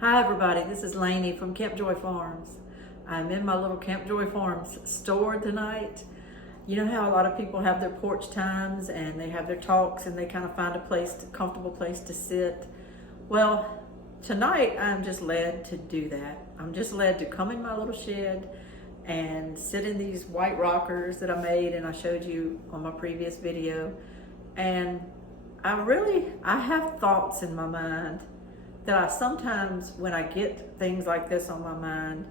Hi everybody, this is Lainey from Camp Joy Farms. I'm in my little Camp Joy Farms store tonight. You know how a lot of people have their porch times and they have their talks and they kind of find a comfortable place to sit. Well, tonight I'm just led to do that. I'm just led to come in my little shed and sit in these white rockers that I made and I showed you on my previous video. And I have thoughts in my mind that I sometimes, when I get things like this on my mind,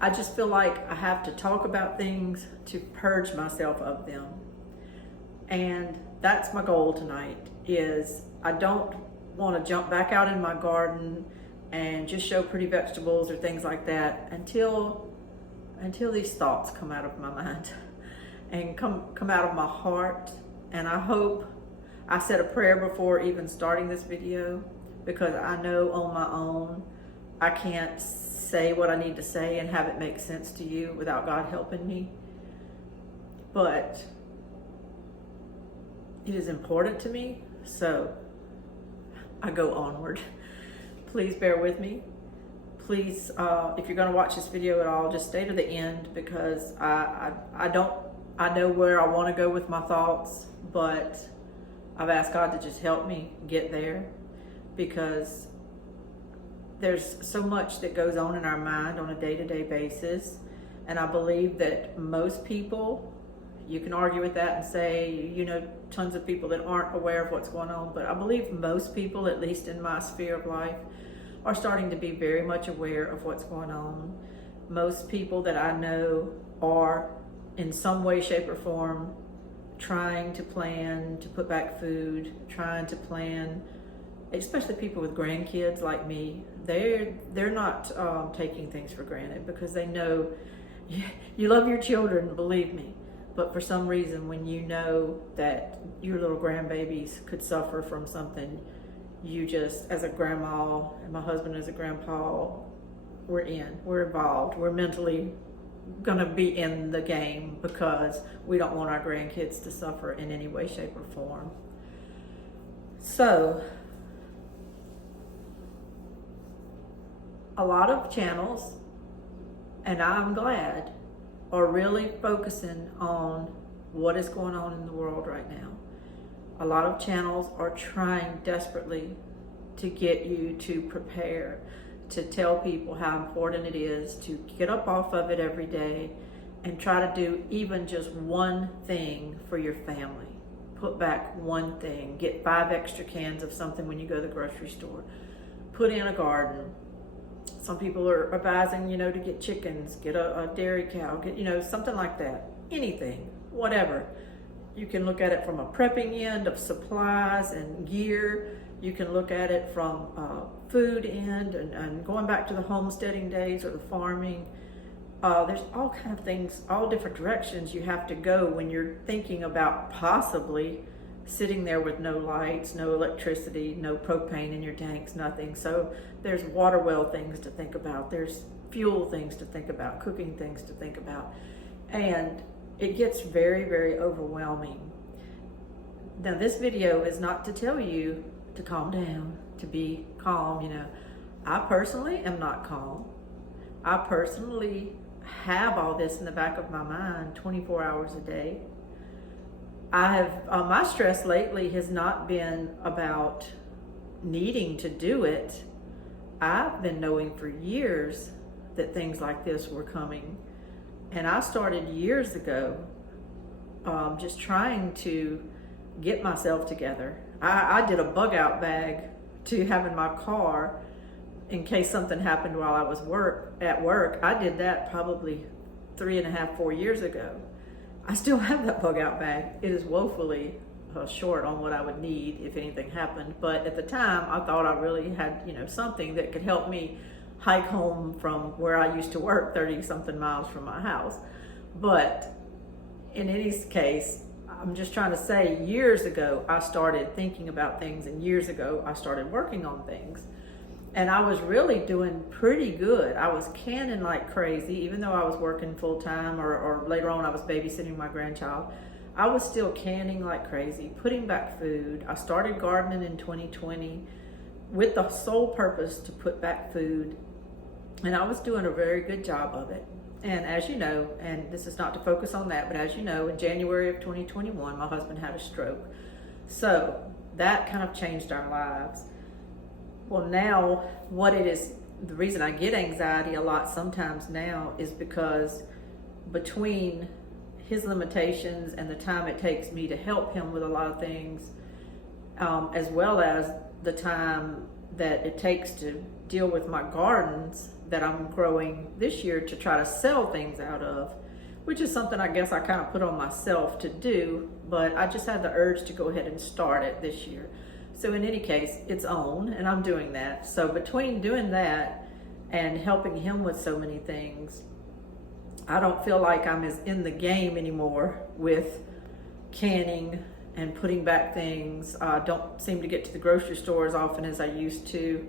I just feel like I have to talk about things to purge myself of them. And that's my goal tonight, is I don't want to jump back out in my garden and just show pretty vegetables or things like that until these thoughts come out of my mind and come out of my heart. And I said a prayer before even starting this video, because I know on my own I can't say what I need to say and have it make sense to you without God helping me. But it is important to me, so I go onward. Please bear with me. Please, if you're going to watch this video at all, just stay to the end, because I know where I want to go with my thoughts, but I've asked God to just help me get there, because there's so much that goes on in our mind on a day-to-day basis. And I believe that most people, you can argue with that and say, you know, tons of people that aren't aware of what's going on, but I believe most people, at least in my sphere of life, are starting to be very much aware of what's going on. Most people that I know are in some way, shape, or form trying to plan to put back food, trying to plan, especially people with grandkids like me. They're not taking things for granted, because they know you love your children, believe me. But for some reason, when you know that your little grandbabies could suffer from something, you just, as a grandma, and my husband as a grandpa, we're involved. We're mentally gonna be in the game, because we don't want our grandkids to suffer in any way, shape, or form. So, a lot of channels, and I'm glad, are really focusing on what is going on in the world right now. A lot of channels are trying desperately to get you to prepare, to tell people how important it is to get up off of it every day and try to do even just one thing for your family. Put back one thing. Get 5 extra cans of something when you go to the grocery store. Put in a garden. Some people are advising, you know, to get chickens, get a dairy cow, get, something like that. Anything, whatever. You can look at it from a prepping end of supplies and gear. You can look at it from food end and going back to the homesteading days or the farming. There's all kind of things, all different directions you have to go when you're thinking about possibly sitting there with no lights, no electricity, no propane in your tanks, nothing. So there's water well things to think about. There's fuel things to think about, cooking things to think about. And it gets very, very overwhelming. Now, this video is not to tell you to calm down, to be calm. I personally am not calm. I personally have all this in the back of my mind 24 hours a day. My stress lately has not been about needing to do it. I've been knowing for years that things like this were coming. And I started years ago just trying to get myself together. I did a bug out bag to have in my car in case something happened while I was at work. I did that probably 3.5, 4 years ago. I still have that bug out bag. It is woefully short on what I would need if anything happened. But at the time, I thought I really had, something that could help me hike home from where I used to work, 30 something miles from my house. But in any case, I'm just trying to say, years ago, I started thinking about things, and years ago, I started working on things. And I was really doing pretty good. I was canning like crazy, even though I was working full time, or later on I was babysitting my grandchild. I was still canning like crazy, putting back food. I started gardening in 2020. with the sole purpose to put back food. And I was doing a very good job of it. And as you know, and this is not to focus on that, but as you know, in January of 2021, my husband had a stroke. So that kind of changed our lives. Well, now what it is, the reason I get anxiety a lot sometimes now is because between his limitations and the time it takes me to help him with a lot of things, as well as the time that it takes to deal with my gardens that I'm growing this year to try to sell things out of, which is something I guess I kind of put on myself to do, but I just had the urge to go ahead and start it this year. So in any case, it's on, and I'm doing that. So between doing that and helping him with so many things, I don't feel like I'm as in the game anymore with canning and putting back things. Don't seem to get to the grocery store as often as I used to.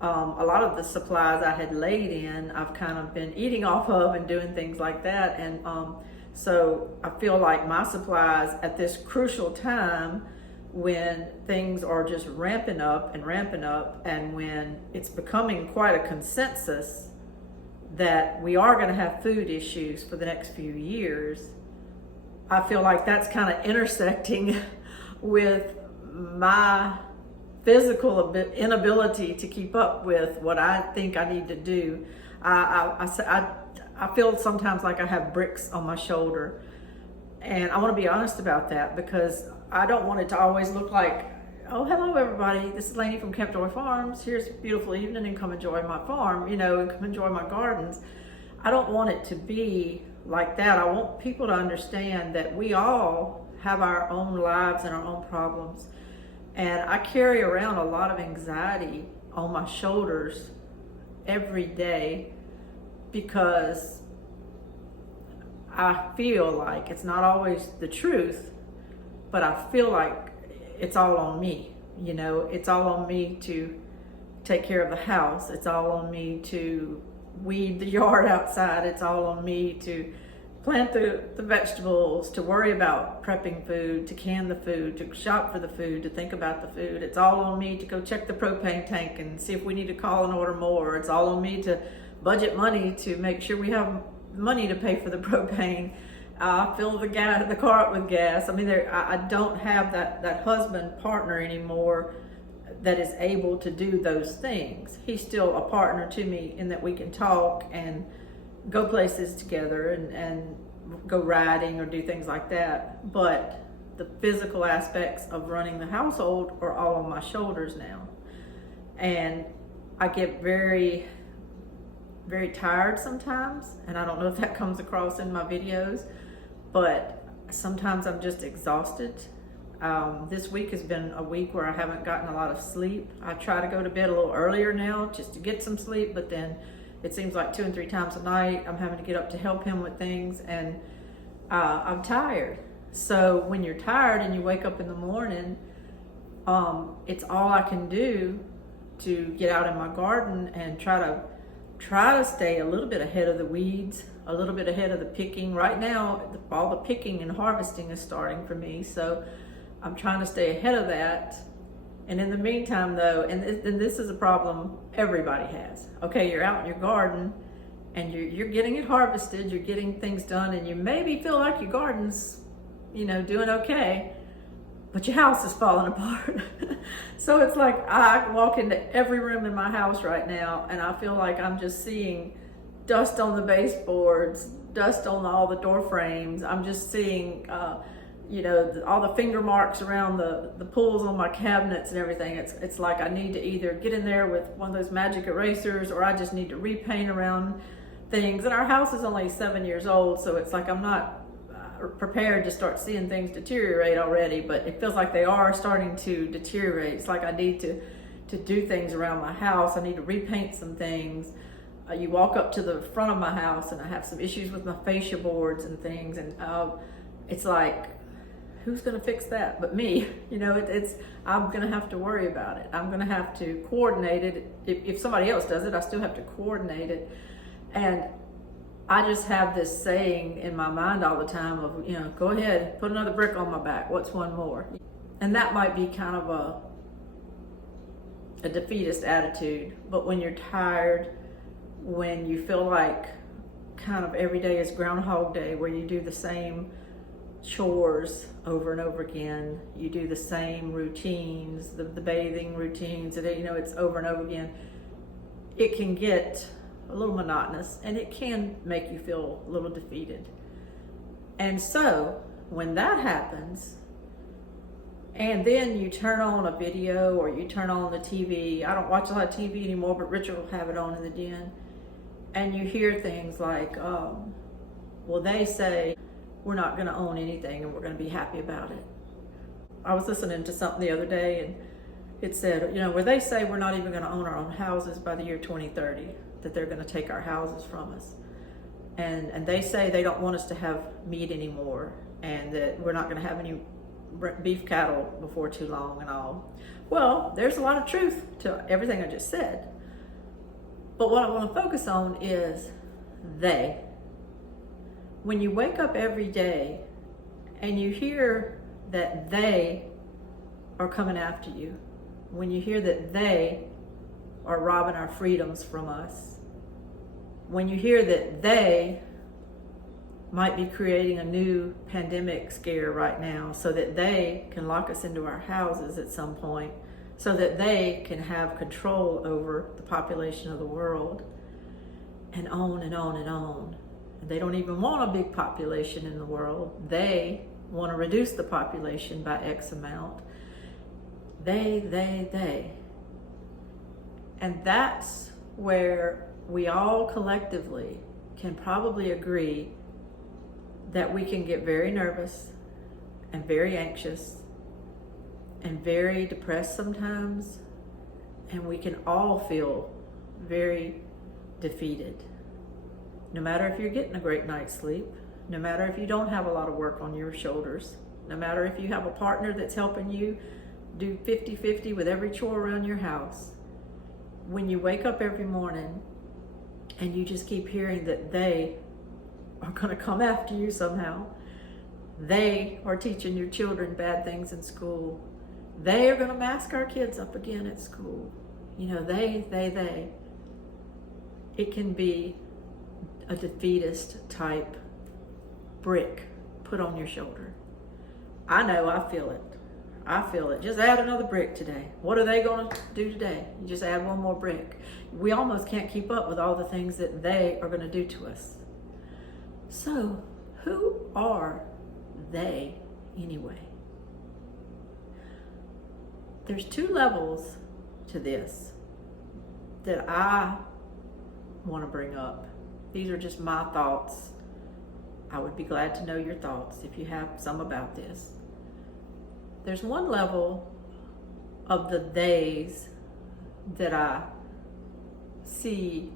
A lot of the supplies I had laid in, I've kind of been eating off of and doing things like that. And so I feel like my supplies at this crucial time when things are just ramping up and when it's becoming quite a consensus that we are going to have food issues for the next few years, I feel like that's kind of intersecting with my physical inability to keep up with what I think I need to do. I feel sometimes like I have bricks on my shoulder, and I want to be honest about that because I don't want it to always look like, oh, hello everybody, this is Lainey from Camp Joy Farms. Here's a beautiful evening and come enjoy my farm, and come enjoy my gardens. I don't want it to be like that. I want people to understand that we all have our own lives and our own problems. And I carry around a lot of anxiety on my shoulders every day because I feel like it's not always the truth, but I feel like it's all on me. It's all on me to take care of the house. It's all on me to weed the yard outside. It's all on me to plant the vegetables, to worry about prepping food, to can the food, to shop for the food, to think about the food. It's all on me to go check the propane tank and see if we need to call and order more. It's all on me to budget money to make sure we have money to pay for the propane. Fill the car up with gas. I mean, I don't have that husband partner anymore that is able to do those things. He's still a partner to me in that we can talk and go places together and go riding or do things like that. But the physical aspects of running the household are all on my shoulders now. And I get very, very tired sometimes. And I don't know if that comes across in my videos, but sometimes I'm just exhausted. This week has been a week where I haven't gotten a lot of sleep. I try to go to bed a little earlier now just to get some sleep, but then it seems like 2 and 3 times a night I'm having to get up to help him with things, and I'm tired. So when you're tired and you wake up in the morning, it's all I can do to get out in my garden and try to stay a little bit ahead of the weeds, a little bit ahead of the picking. Right now, all the picking and harvesting is starting for me, so I'm trying to stay ahead of that. And in the meantime though, and this is a problem everybody has. Okay, you're out in your garden and you're getting it harvested, you're getting things done, and you maybe feel like your garden's, doing okay, but your house is falling apart. So it's like I walk into every room in my house right now and I feel like I'm just seeing dust on the baseboards, dust on all the door frames. I'm just seeing all the finger marks around the pulls on my cabinets and everything. It's like I need to either get in there with one of those magic erasers or I just need to repaint around things. And our house is only 7 years old, so it's like I'm not prepared to start seeing things deteriorate already, but it feels like they are starting to deteriorate. It's like I need to do things around my house. I need to repaint some things. You walk up to the front of my house and I have some issues with my fascia boards and things, and it's like, who's going to fix that but me? I'm going to have to worry about it. I'm going to have to coordinate it. If somebody else does it, I still have to coordinate it. And I just have this saying in my mind all the time of, go ahead, put another brick on my back. What's one more? And that might be kind of a defeatist attitude, but when you're tired, when you feel like kind of every day is Groundhog Day, where you do the same chores over and over again, you do the same routines, the bathing routines, and it's over and over again, it can get a little monotonous and it can make you feel a little defeated. And so when that happens, and then you turn on a video or you turn on the TV, I don't watch a lot of TV anymore, but Richard will have it on in the den, and you hear things like, well, they say we're not going to own anything and we're going to be happy about it. I was listening to something the other day, and it said, where they say we're not even going to own our own houses by the year 2030, that they're going to take our houses from us. And they say they don't want us to have meat anymore, and that we're not going to have any beef cattle before too long and all. Well, there's a lot of truth to everything I just said. But what I want to focus on is they. When you wake up every day and you hear that they are coming after you, when you hear that they are robbing our freedoms from us, when you hear that they might be creating a new pandemic scare right now so that they can lock us into our houses at some point, so that they can have control over the population of the world, and on and on and on. And they don't even want a big population in the world. They want to reduce the population by X amount. They. And that's where we all collectively can probably agree that we can get very nervous and very anxious and very depressed sometimes, and we can all feel very defeated. No matter if you're getting a great night's sleep, no matter if you don't have a lot of work on your shoulders, no matter if you have a partner that's helping you do 50-50 with every chore around your house, when you wake up every morning and you just keep hearing that they are going to come after you somehow, they are teaching your children bad things in school, they are going to mask our kids up again at school, they, it can be a defeatist type brick put on your shoulder. I know, I feel it. Just add another brick today. What are they going to do today? You just add one more brick. We almost can't keep up with all the things that they are going to do to us. So, who are they anyway? There's two levels to this that I want to bring up. These are just my thoughts. I would be glad to know your thoughts if you have some about this. There's one level of the theys that I see,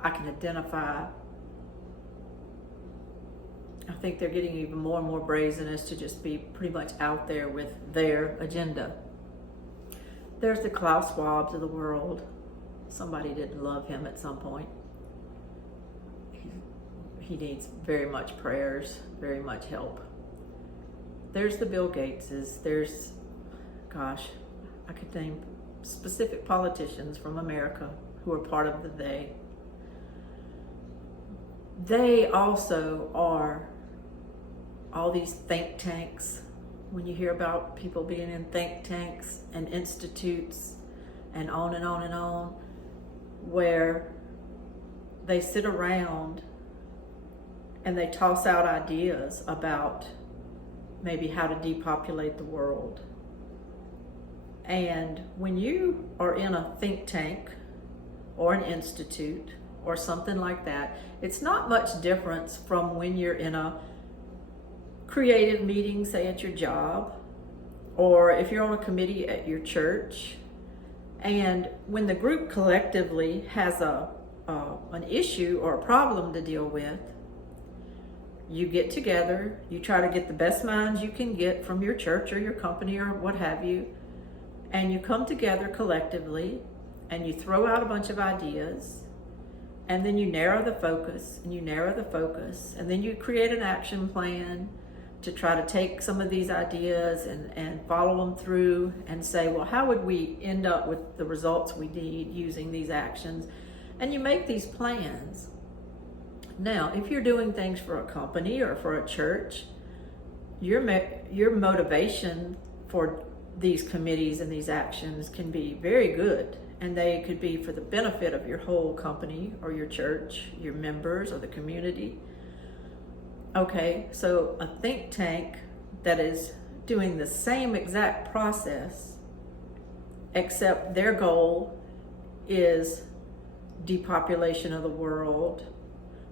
I can identify. I think they're getting even more and more brazen as to just be pretty much out there with their agenda. There's the Klaus Schwabs of the world. Somebody didn't love him at some point. He needs very much prayers, very much help. There's the Bill Gateses. There's, I could name specific politicians from America who are part of the they. They also are all these think tanks. When you hear about people being in think tanks and institutes and on and on and on, where they sit around and they toss out ideas about maybe how to depopulate the world. And when you are in a think tank or an institute or something like that, it's not much difference from when you're in a creative meeting, say at your job, or if you're on a committee at your church. And when the group collectively has an issue or a problem to deal with, you get together, you try to get the best minds you can get from your church or your company or what have you, and you come together collectively and you throw out a bunch of ideas, and then you narrow the focus and you narrow the focus, and then you create an action plan to try to take some of these ideas and follow them through and say, well, how would we end up with the results we need using these actions? And you make these plans. Now, if you're doing things for a company or for a church, your motivation for these committees and these actions can be very good, and they could be for the benefit of your whole company or your church, your members, or the community. Okay, so a think tank that is doing the same exact process, except their goal is depopulation of the world,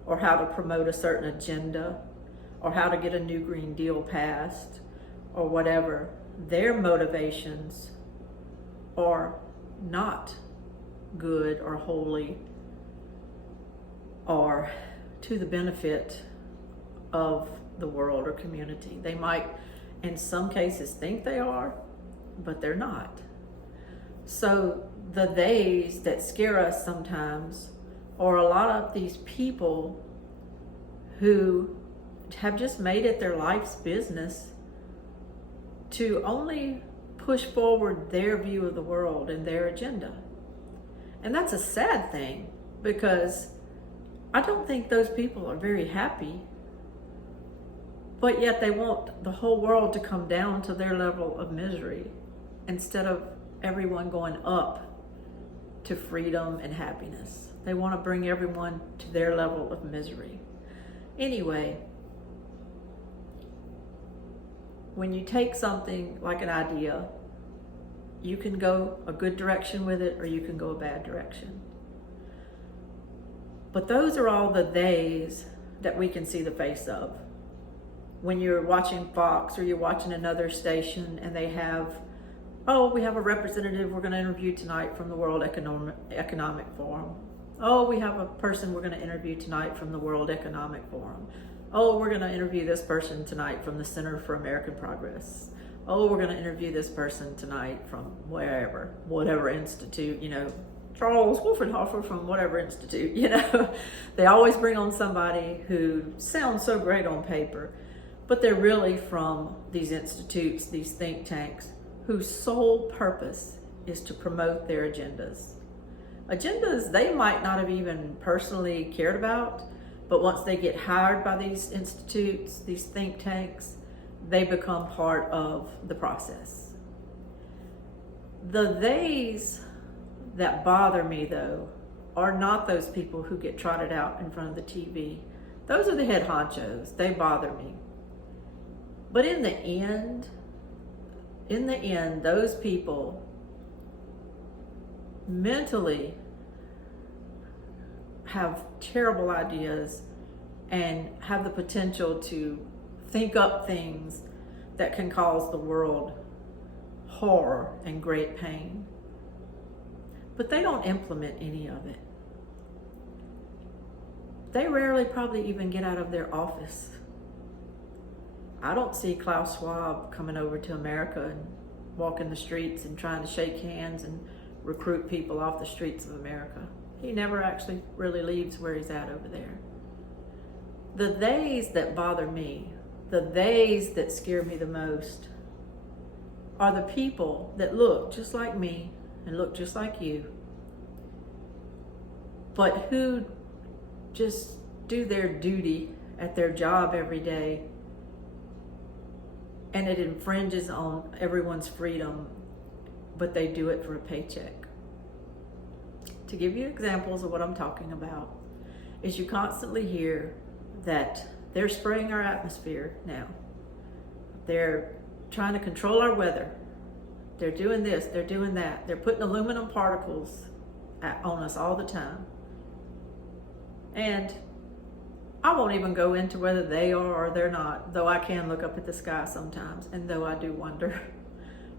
or how to promote a certain agenda, or how to get a new Green Deal passed, or whatever. Their motivations are not good or holy or to the benefit of the world or community. They might, in some cases, think they are, but they're not. So the days that scare us sometimes are a lot of these people who have just made it their life's business to only push forward their view of the world and their agenda. And that's a sad thing, because I don't think those people are very happy, but yet they want the whole world to come down to their level of misery instead of everyone going up to freedom and happiness. They want to bring everyone to their level of misery. Anyway, when you take something like an idea, you can go a good direction with it, or you can go a bad direction. But those are all the days that we can see the face of. When you're watching Fox or you're watching another station and they have, oh, we have a representative we're going to interview tonight from the World Economic Forum. Oh, we have a person we're going to interview tonight from the World Economic Forum. Oh, we're going to interview this person tonight from the Center for American Progress. Oh, we're going to interview this person tonight from wherever, whatever institute, Charles Wolfenhofer from whatever institute, They always bring on somebody who sounds so great on paper, but they're really from these institutes, these think tanks, whose sole purpose is to promote their agendas. Agendas they might not have even personally cared about, but once they get hired by these institutes, these think tanks, they become part of the process. The days that bother me, though, are not those people who get trotted out in front of the TV. Those are the head honchos. They bother me. But in the end, those people mentally have terrible ideas and have the potential to think up things that can cause the world horror and great pain. But they don't implement any of it. They rarely probably even get out of their office. I don't see Klaus Schwab coming over to America and walking the streets and trying to shake hands and recruit people off the streets of America. He never actually really leaves where he's at over there. The days that bother me, the days that scare me the most, are the people that look just like me and look just like you, but who just do their duty at their job every day, and it infringes on everyone's freedom, but they do it for a paycheck. To give you examples of what I'm talking about, is you constantly hear that they're spraying our atmosphere now. They're trying to control our weather. They're doing this, they're doing that. They're putting aluminum particles on us all the time. And I won't even go into whether they are or they're not, though I can look up at the sky sometimes, and though I do wonder,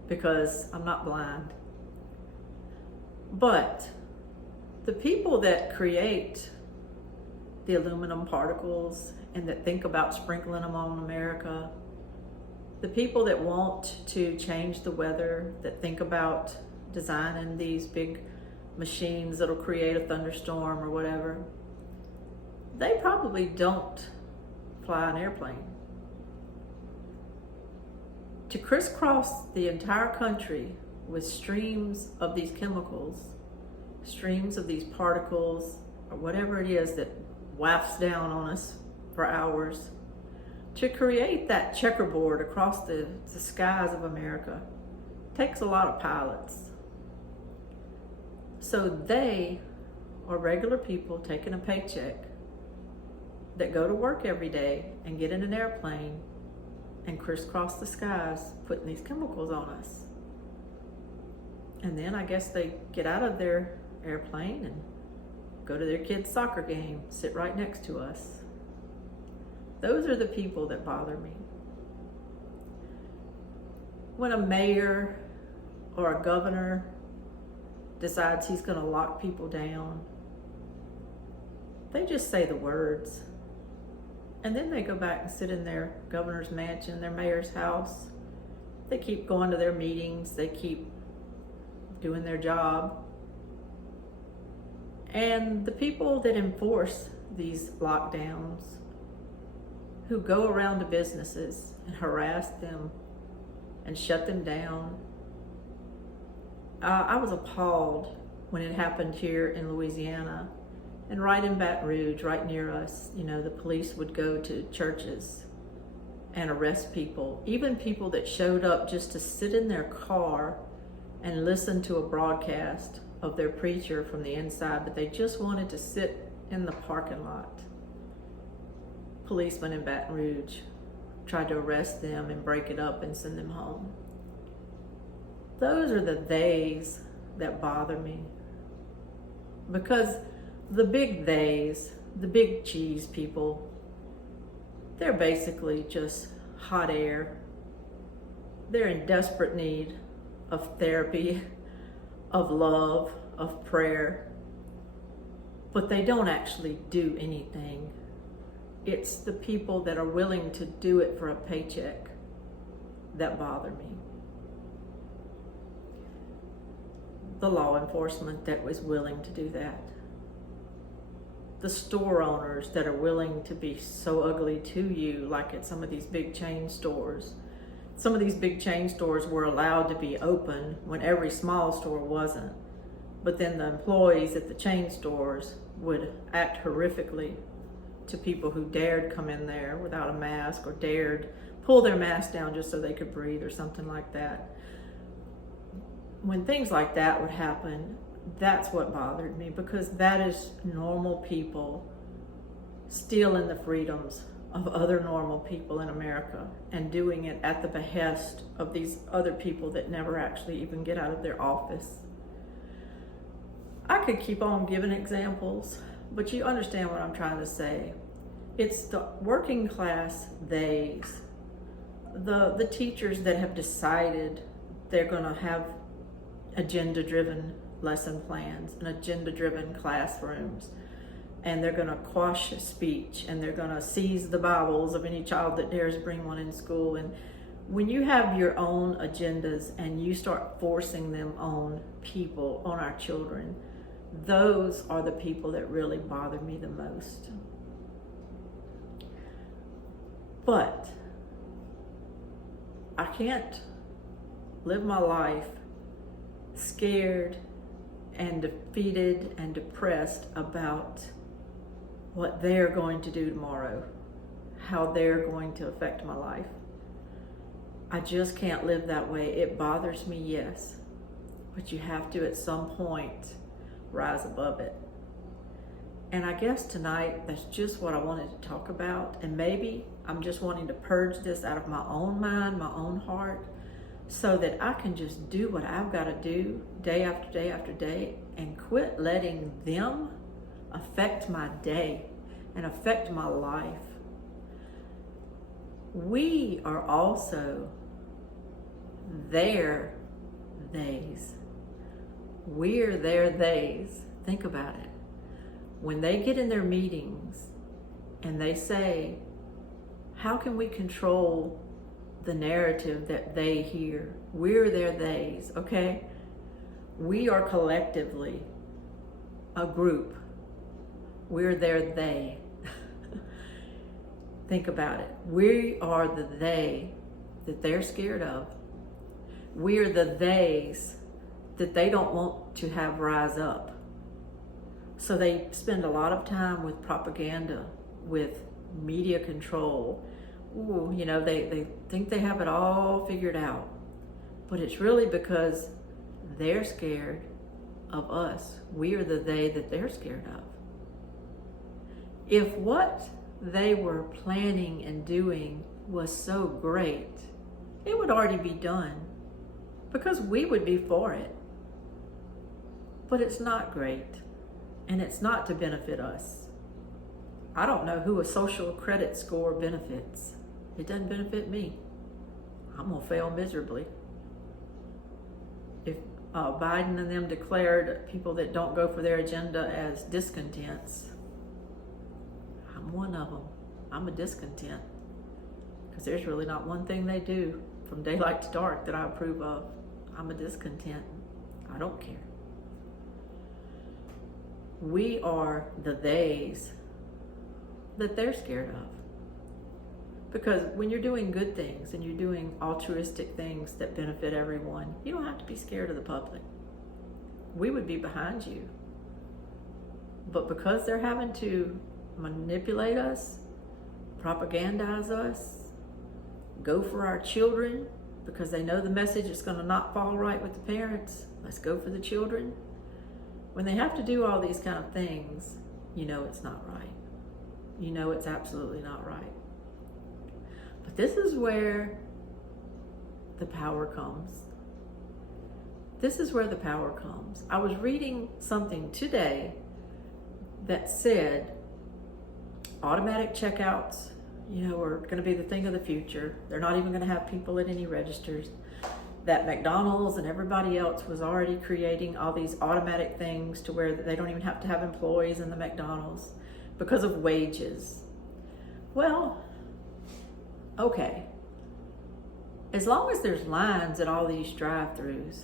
because I'm not blind. But the people that create the aluminum particles and that think about sprinkling them on America, the people that want to change the weather, that think about designing these big machines that'll create a thunderstorm or whatever, they probably don't fly an airplane. to crisscross the entire country with streams of these chemicals, streams of these particles, or whatever it is that wafts down on us for hours, to create that checkerboard across the skies of America takes a lot of pilots. So they are regular people taking a paycheck that go to work every day and get in an airplane and crisscross the skies putting these chemicals on us. And then I guess they get out of their airplane and go to their kid's soccer game, sit right next to us. Those are the people that bother me. When a mayor or a governor decides he's going to lock people down, they just say the words. And then they go back and sit in their governor's mansion, their mayor's house. They keep going to their meetings. They keep doing their job. And the people that enforce these lockdowns, who go around to businesses and harass them and shut them down. I was appalled when it happened here in Louisiana, and right in Baton Rouge, right near us, the police would go to churches and arrest people, even people that showed up just to sit in their car and listen to a broadcast of their preacher from the inside, but they just wanted to sit in the parking lot. Policemen in Baton Rouge tried to arrest them and break it up and send them home. Those are the theys that bother me. Because the big theys, the big cheese people, they're basically just hot air. They're in desperate need of therapy, of love, of prayer, but they don't actually do anything. It's the people that are willing to do it for a paycheck that bother me. The law enforcement that was willing to do that. The store owners that are willing to be so ugly to you, like at some of these big chain stores. Some of these big chain stores were allowed to be open when every small store wasn't. But then the employees at the chain stores would act horrifically to people who dared come in there without a mask or dared pull their mask down just so they could breathe or something like that. When things like that would happen, that's what bothered me, because that is normal people stealing the freedoms of other normal people in America and doing it at the behest of these other people that never actually even get out of their office. I could keep on giving examples, but you understand what I'm trying to say. It's the working class theys, the teachers that have decided they're going to have agenda-driven lesson plans and agenda-driven classrooms, and they're going to quash speech, and they're going to seize the Bibles of any child that dares bring one in school. And when you have your own agendas and you start forcing them on people, on our children, those are the people that really bother me the most. But I can't live my life scared and defeated and depressed about what they're going to do tomorrow, how they're going to affect my life. I just can't live that way. It bothers me, yes, but you have to at some point rise above it. And I guess tonight, that's just what I wanted to talk about. And maybe I'm just wanting to purge this out of my own mind, my own heart, so that I can just do what I've got to do day after day after day and quit letting them affect my day and affect my life. We are also their theys. We're their theys. Think about it. When they get in their meetings and they say, how can we control the narrative that they hear? We're their theys, okay? We are collectively a group. We're their they. Think about it. We are the they that they're scared of. We're the theys that they don't want to have rise up. So they spend a lot of time with propaganda, with media control. Ooh, you know, they think they have it all figured out. But it's really because they're scared of us. We are the they that they're scared of. If what they were planning and doing was so great, it would already be done because we would be for it. But it's not great, and it's not to benefit us. I don't know who a social credit score benefits. It doesn't benefit me. I'm gonna fail miserably. If Biden and them declared people that don't go for their agenda as discontents, I'm one of them. I'm a discontent. Because there's really not one thing they do from daylight to dark that I approve of. I'm a discontent. I don't care. We are the theys that they're scared of. Because when you're doing good things and you're doing altruistic things that benefit everyone, you don't have to be scared of the public. We would be behind you. But because they're having to manipulate us, propagandize us, go for our children, because they know the message is going to not fall right with the parents, let's go for the children. When they have to do all these kind of things, you know it's not right. You know it's absolutely not right. But this is where the power comes. This is where the power comes. I was reading something today that said automatic checkouts, you know, are going to be the thing of the future. They're not even going to have people at any registers. That McDonald's and everybody else was already creating all these automatic things to where they don't even have to have employees in the McDonald's because of wages. Well, okay. As long as there's lines at all these drive-thrus,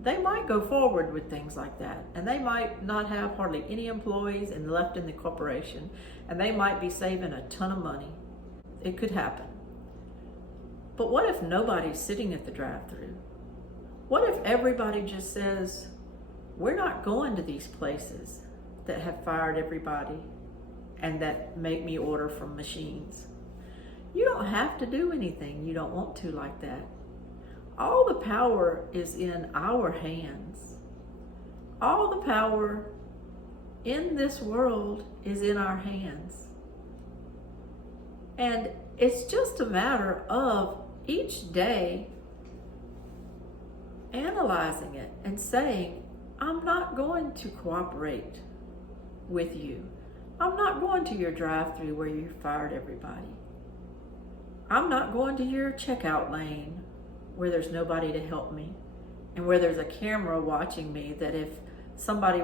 they might go forward with things like that. And they might not have hardly any employees and left in the corporation. And they might be saving a ton of money. It could happen. But what if nobody's sitting at the drive-thru? What if everybody just says, we're not going to these places that have fired everybody and that make me order from machines? You don't have to do anything you don't want to like that. All the power is in our hands. All the power in this world is in our hands. And it's just a matter of each day analyzing it and saying, I'm not going to cooperate with you. I'm not going to your drive-thru where you fired everybody. I'm not going to your checkout lane where there's nobody to help me and where there's a camera watching me that if somebody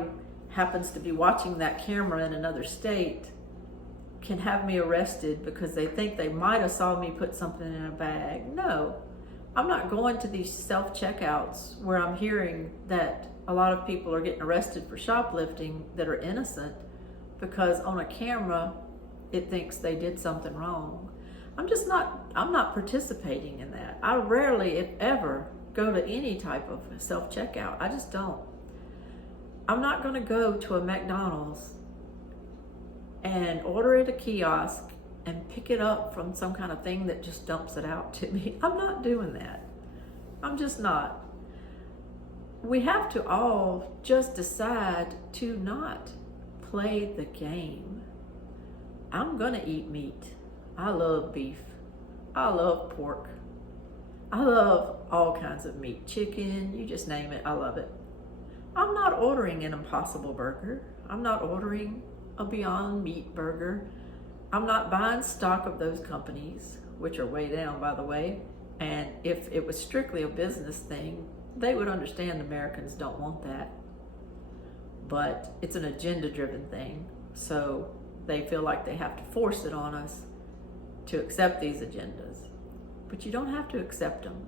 happens to be watching that camera in another state can have me arrested because they think they might have saw me put something in a bag. No, I'm not going to these self-checkouts where I'm hearing that a lot of people are getting arrested for shoplifting that are innocent because on a camera it thinks they did something wrong. I'm not participating in that. I rarely, if ever, go to any type of self-checkout. I just don't. I'm not going to go to a McDonald's and order at a kiosk and pick it up from some kind of thing that just dumps it out to me. I'm not doing that. I'm just not. We have to all just decide to not play the game. I'm going to eat meat. I love beef. I love pork. I love all kinds of meat. Chicken, you just name it, I love it. I'm not ordering an Impossible Burger. I'm not ordering a Beyond Meat burger. I'm not buying stock of those companies, which are way down, by the way. And if it was strictly a business thing, they would understand Americans don't want that. But it's an agenda-driven thing, so they feel like they have to force it on us to accept these agendas. But you don't have to accept them.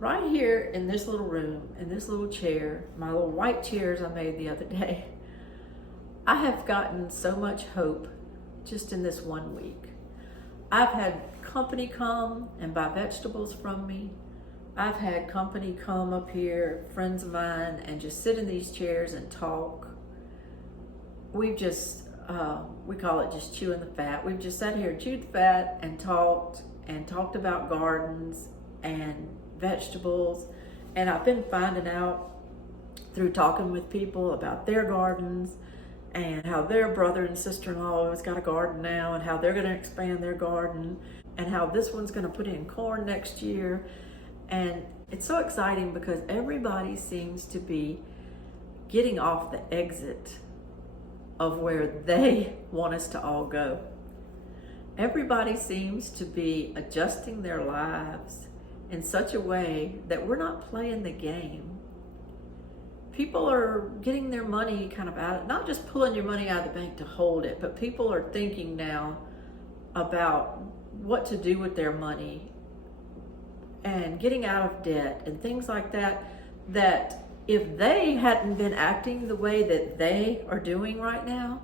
Right here in this little room, in this little chair, my little white chairs I made the other day, I have gotten so much hope just in this 1 week. I've had company come and buy vegetables from me. I've had company come up here, friends of mine, and just sit in these chairs and talk. We've just, we call it just chewing the fat. We've just sat here, chewed the fat, and talked about gardens and vegetables. And I've been finding out through talking with people about their gardens and how their brother and sister-in-law has got a garden now and how they're going to expand their garden and how this one's going to put in corn next year. And it's so exciting because everybody seems to be getting off the exit of where they want us to all go. Everybody seems to be adjusting their lives in such a way that we're not playing the game. People are getting their money kind of out, not just pulling your money out of the bank to hold it, but people are thinking now about what to do with their money and getting out of debt and things like that, that if they hadn't been acting the way that they are doing right now,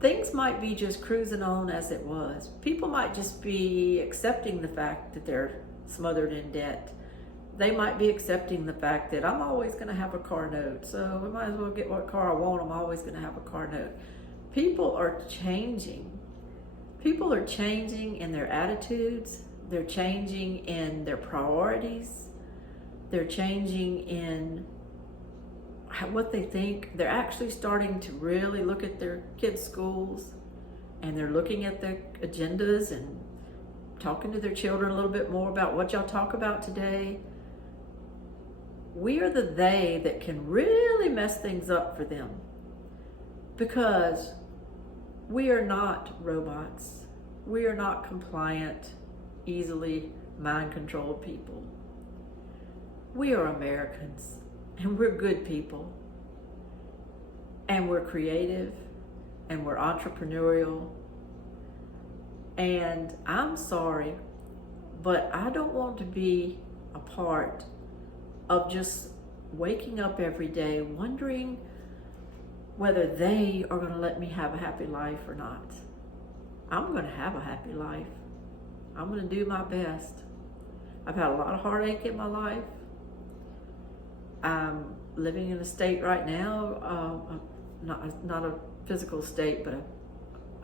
things might be just cruising on as it was. People might just be accepting the fact that they're smothered in debt. They might be accepting the fact that I'm always going to have a car note, so I might as well get what car I want. I'm always going to have a car note. People are changing. People are changing in their attitudes. They're changing in their priorities. They're changing in what they think. They're actually starting to really look at their kids' schools, and they're looking at their agendas and talking to their children a little bit more about what y'all talk about today. We are the they that can really mess things up for them because we are not robots. We are not compliant, easily mind-controlled people. We are Americans, and we're good people, and we're creative, and we're entrepreneurial. And I'm sorry, but I don't want to be a part of just waking up every day wondering whether they are going to let me have a happy life or not. I'm going to have a happy life. I'm going to do my best. I've had a lot of heartache in my life. I'm living in a state right now, not a physical state, but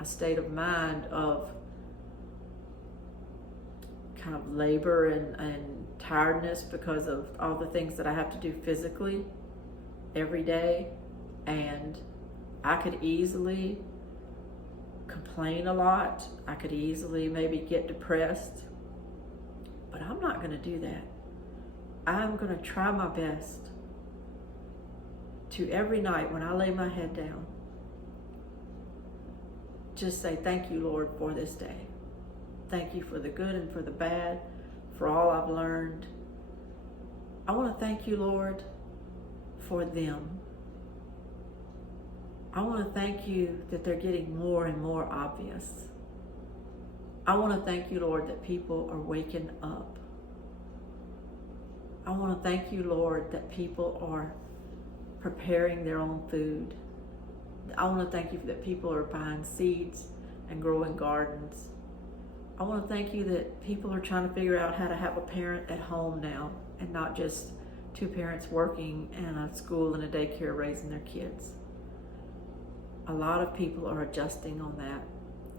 a state of mind of kind of labor and tiredness because of all the things that I have to do physically every day. And I could easily complain a lot. I could easily maybe get depressed, but I'm not going to do that. I'm going to try my best to every night when I lay my head down, just say, thank you, Lord, for this day. Thank you for the good and for the bad, for all I've learned. I want to thank you, Lord, for them. I want to thank you that they're getting more and more obvious. I want to thank you, Lord, that people are waking up. I want to thank you, Lord, that people are preparing their own food. I want to thank you that people are buying seeds and growing gardens. I want to thank you that people are trying to figure out how to have a parent at home now and not just two parents working in a school and a daycare raising their kids. A lot of people are adjusting on that.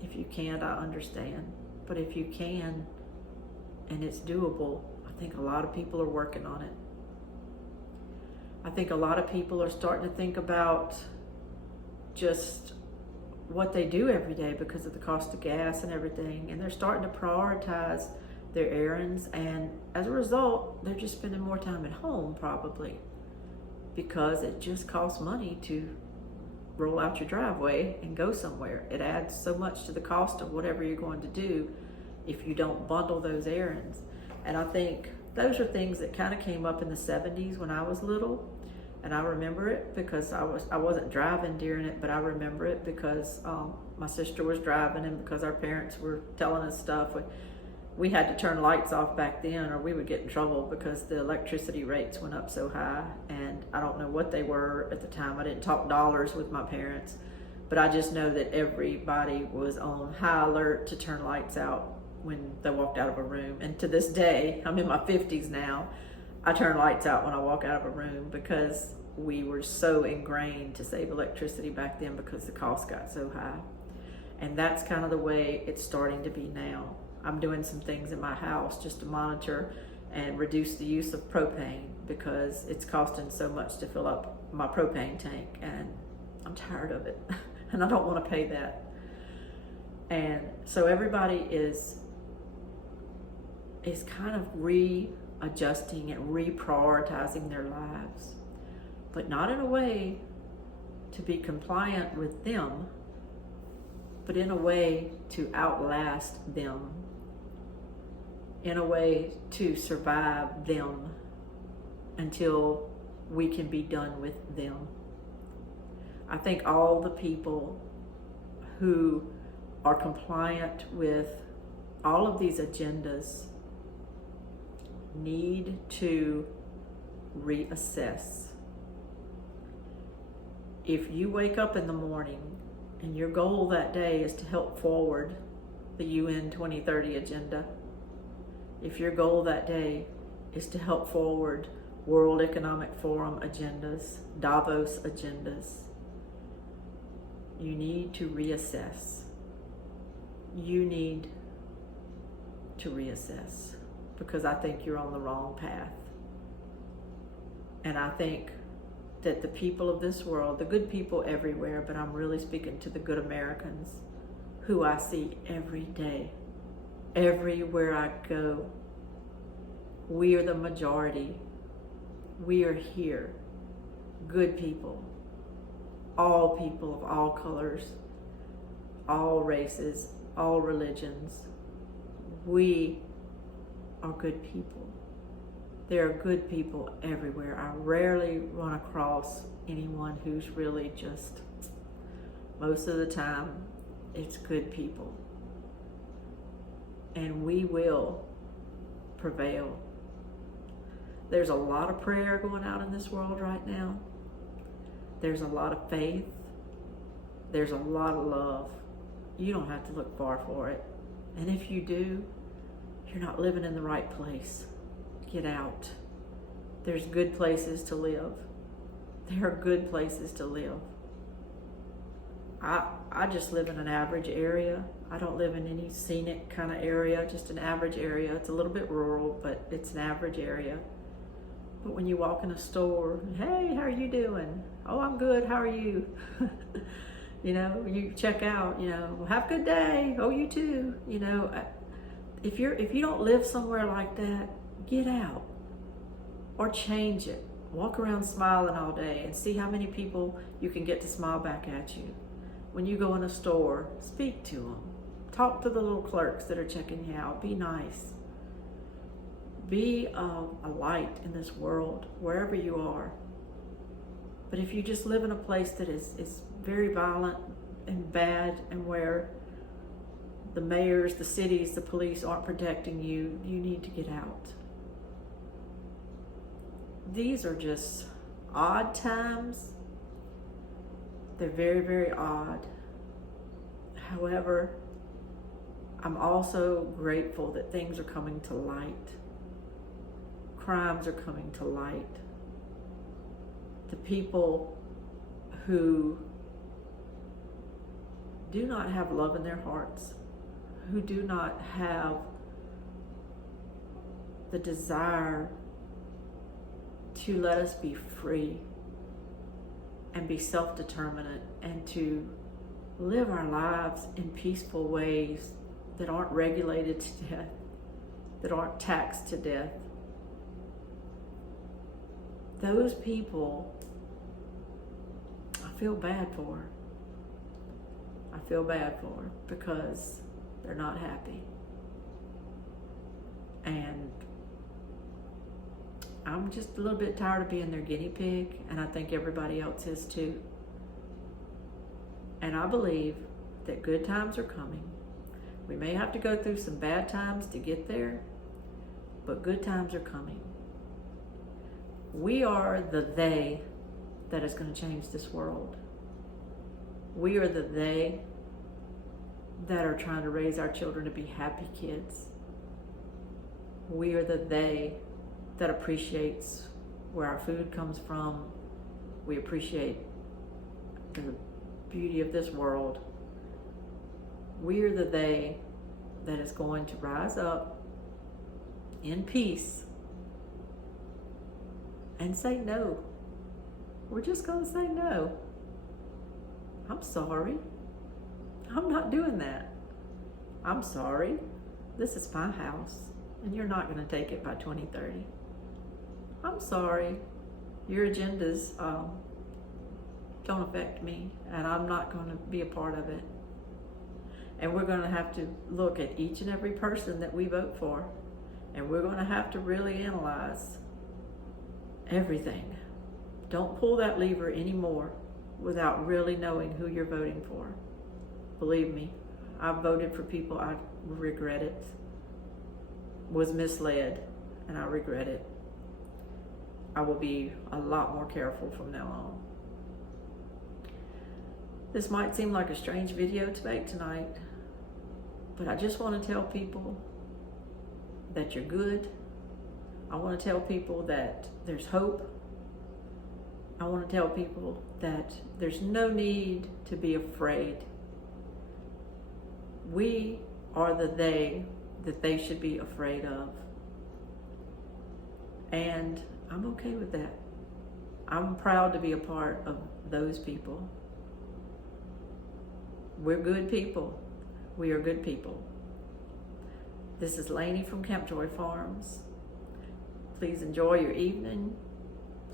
If you can't, I understand. But if you can, and it's doable, I think a lot of people are working on it. I think a lot of people are starting to think about just what they do every day because of the cost of gas and everything, and they're starting to prioritize their errands, and as a result, they're just spending more time at home probably because it just costs money to roll out your driveway and go somewhere. It adds so much to the cost of whatever you're going to do if you don't bundle those errands. And I think those are things that kind of came up in the 70s when I was little. And I remember it because I wasn't driving during it, but I remember it because my sister was driving and because our parents were telling us stuff. We had to turn lights off back then or we would get in trouble because the electricity rates went up so high. And I don't know what they were at the time. I didn't talk dollars with my parents, But I just know that everybody was on high alert to turn lights out when they walked out of a room. And to this day, I'm in my 50s now, I turn lights out when I walk out of a room because we were so ingrained to save electricity back then because the cost got so high. And that's kind of the way it's starting to be now. I'm doing some things in my house just to monitor and reduce the use of propane because it's costing so much to fill up my propane tank, and I'm tired of it and I don't want to pay that. And so everybody is kind of readjusting and reprioritizing their lives, but not in a way to be compliant with them, but in a way to outlast them, in a way to survive them until we can be done with them. I think all the people who are compliant with all of these agendas need to reassess. If you wake up in the morning and your goal that day is to help forward the UN 2030 agenda, if your goal that day is to help forward World Economic Forum agendas, Davos agendas, you need to reassess. You need to reassess because I think you're on the wrong path. And I think that the people of this world, the good people everywhere, but I'm really speaking to the good Americans who I see every day, everywhere I go, we are the majority. We are here, good people of all colors, all races, all religions. We are good people. There are good people everywhere. I rarely run across anyone who's really just, most of the time, it's good people. And we will prevail. There's a lot of prayer going out in this world right now. There's a lot of faith. There's a lot of love. You don't have to look far for it. And if you do, you're not living in the right place. Get out. There's good places to live. There are good places to live. I just live in an average area. I don't live in any scenic kind of area, just an average area. It's a little bit rural, but it's an average area. But when you walk in a store, hey, how are you doing? Oh, I'm good. How are you? You know, you check out, you know, well, have a good day. Oh, you too. You know, if you don't live somewhere like that, get out or change it. Walk around smiling all day and see how many people you can get to smile back at you. When you go in a store, speak to them. Talk to the little clerks that are checking you out. Be nice. Be a light in this world, wherever you are. But if you just live in a place that is very violent and bad, and where the mayors, the cities, the police aren't protecting you, you need to get out. These are just odd times. They're very, very odd. However, I'm also grateful that things are coming to light. Crimes are coming to light. The people who do not have love in their hearts, who do not have the desire to let us be free and be self-determinate and to live our lives in peaceful ways that aren't regulated to death, that aren't taxed to death. Those people, I feel bad for. I feel bad for because they're not happy. And I'm just a little bit tired of being their guinea pig, and I think everybody else is too. And I believe that good times are coming. We may have to go through some bad times to get there, but good times are coming. We are the they that is going to change this world. We are the they that are trying to raise our children to be happy kids. We are the they that appreciates where our food comes from. We appreciate the beauty of this world. We are the they that is going to rise up in peace and say no. We're just going to say no. I'm sorry. I'm not doing that. I'm sorry. This is my house, and you're not going to take it by 2030. I'm sorry. Your agendas don't affect me, and I'm not going to be a part of it. And we're going to have to look at each and every person that we vote for, and we're going to have to really analyze everything. Don't pull that lever anymore without really knowing who you're voting for. Believe me, I've voted for people I regret it, was misled, and I regret it. I will be a lot more careful from now on. This might seem like a strange video to make tonight, but I just want to tell people that you're good. I want to tell people that there's hope. I want to tell people that there's no need to be afraid. We are the they that they should be afraid of. And I'm okay with that. I'm proud to be a part of those people. We're good people. We are good people. This is Lainey from Camp Joy Farms. Please enjoy your evening.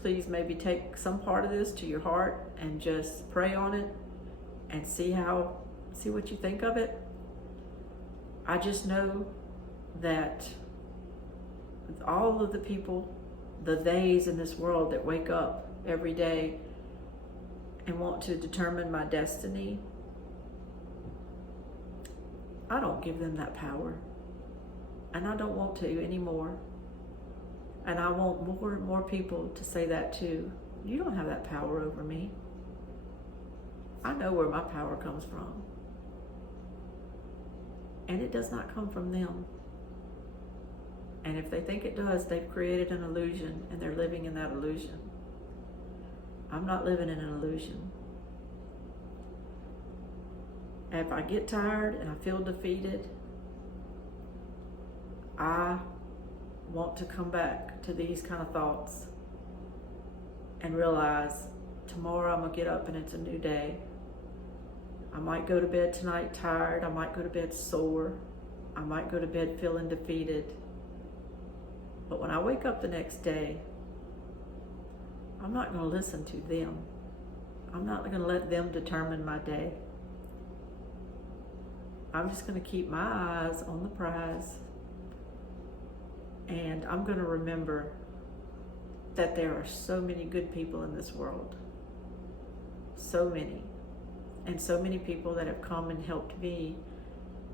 Please maybe take some part of this to your heart and just pray on it and see what you think of it. I just know that all of the people, the theys in this world that wake up every day and want to determine my destiny, I don't give them that power. And I don't want to anymore. And I want more and more people to say that too. You don't have that power over me. I know where my power comes from. And it does not come from them. And if they think it does, they've created an illusion and they're living in that illusion. I'm not living in an illusion. And if I get tired and I feel defeated, I want to come back to these kind of thoughts and realize tomorrow I'm going to get up and it's a new day. I might go to bed tonight tired. I might go to bed sore. I might go to bed feeling defeated. But when I wake up the next day, I'm not going to listen to them. I'm not going to let them determine my day. I'm just going to keep my eyes on the prize. And I'm going to remember that there are so many good people in this world. So many. And so many people that have come and helped me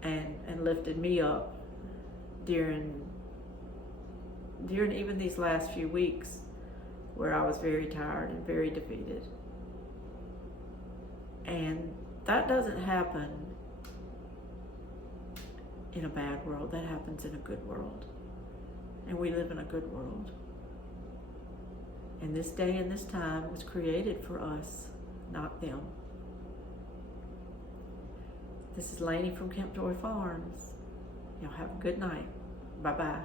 and lifted me up during even these last few weeks where I was very tired and very defeated. And that doesn't happen in a bad world. That happens in a good world. And we live in a good world. And this day and this time was created for us, not them. This is Lainey from Camp Joy Farms. Y'all have a good night. Bye-bye.